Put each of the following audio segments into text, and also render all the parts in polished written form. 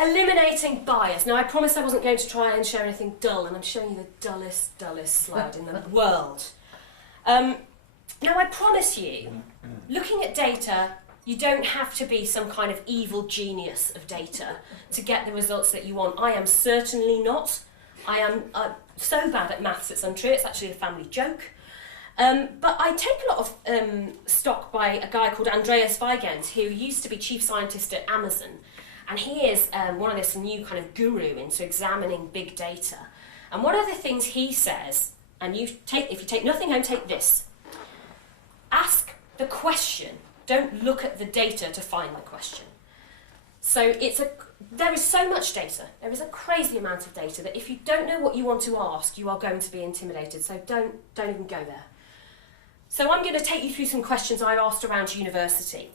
Eliminating bias. Now, I promised I wasn't going to try and show anything dull, and I'm showing you the dullest slide in the world. Now, I promise you, looking at data, you don't have to be some kind of evil genius of data to get the results that you want. I am certainly not. I am so bad at maths it's untrue. It's actually a family joke. But I take a lot of stock by a guy called Andreas Weigand, who used to be chief scientist at Amazon. And he is one of this new kind of guru into examining big data. And one of the things he says, and if you take nothing home, take this. Ask the question. Don't look at the data to find the question. So there is so much data. There is a crazy amount of data that if you don't know what you want to ask, you are going to be intimidated. So don't even go there. So I'm going to take you through some questions I asked around university.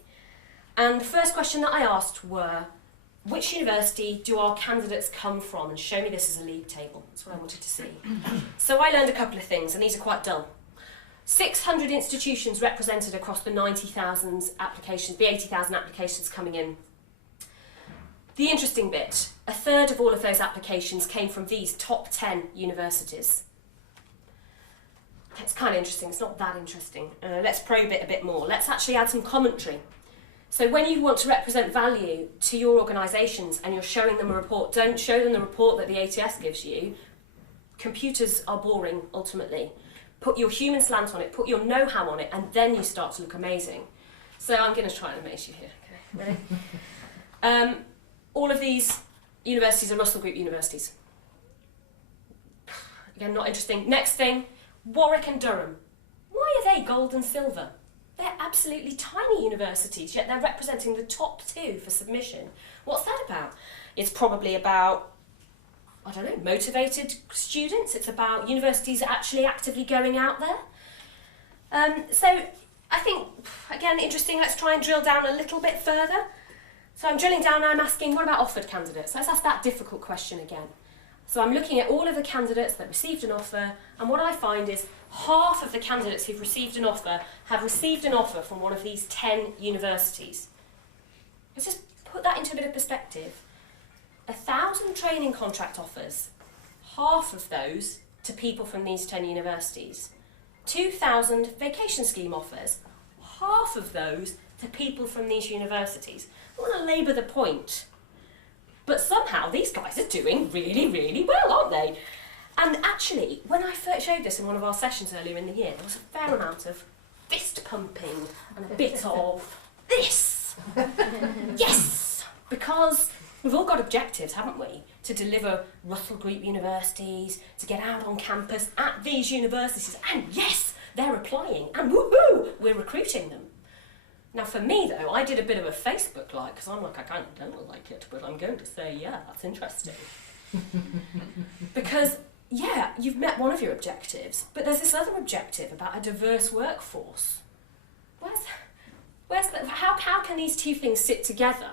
And the first question that I asked were, which university do our candidates come from? And show me this as a league table. That's what I wanted to see. So I learned a couple of things, and these are quite dull. 600 institutions represented across the 90,000 applications, the 80,000 applications coming in. The interesting bit, a third of all of those applications came from these top 10 universities. That's kind of interesting. It's not that interesting. Let's probe it a bit more. Let's actually add some commentary. So when you want to represent value to your organisations and you're showing them a report, don't show them the report that the ATS gives you. Computers are boring, ultimately. Put your human slant on it, put your know-how on it, and then you start to look amazing. So I'm going to try and amaze you here. Okay, ready? All of these universities are Russell Group universities. Again, not interesting. Next thing, Warwick and Durham. Why are they gold and silver? They're absolutely tiny universities, yet they're representing the top 2 for submission. What's that about? It's probably about, I don't know, motivated students. It's about universities actually actively going out there. So I think, again, interesting. Let's try and drill down a little bit further. So I'm drilling down and I'm asking, what about offered candidates? Let's ask that difficult question again. So I'm looking at all of the candidates that received an offer, and what I find is half of the candidates who've received an offer have received an offer from one of these 10 universities. Let's just put that into a bit of perspective. 1,000 training contract offers, half of those to people from these 10 universities. 2,000 vacation scheme offers, half of those to people from these universities. I want to labour the point. But somehow these guys are doing really, really well, aren't they? And actually, when I first showed this in one of our sessions earlier in the year, there was a fair amount of fist pumping and a bit of this. Yes! Because we've all got objectives, haven't we? To deliver Russell Group universities, to get out on campus at these universities. And yes, they're applying. And woohoo, we're recruiting them. Now for me though, I did a bit of a Facebook like, because I'm like, I kind of don't like it, but I'm going to say, yeah, that's interesting. Because, yeah, you've met one of your objectives, but there's this other objective about a diverse workforce. How can these two things sit together?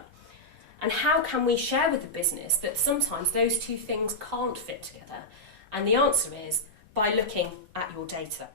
And how can we share with the business that sometimes those two things can't fit together? And the answer is by looking at your data.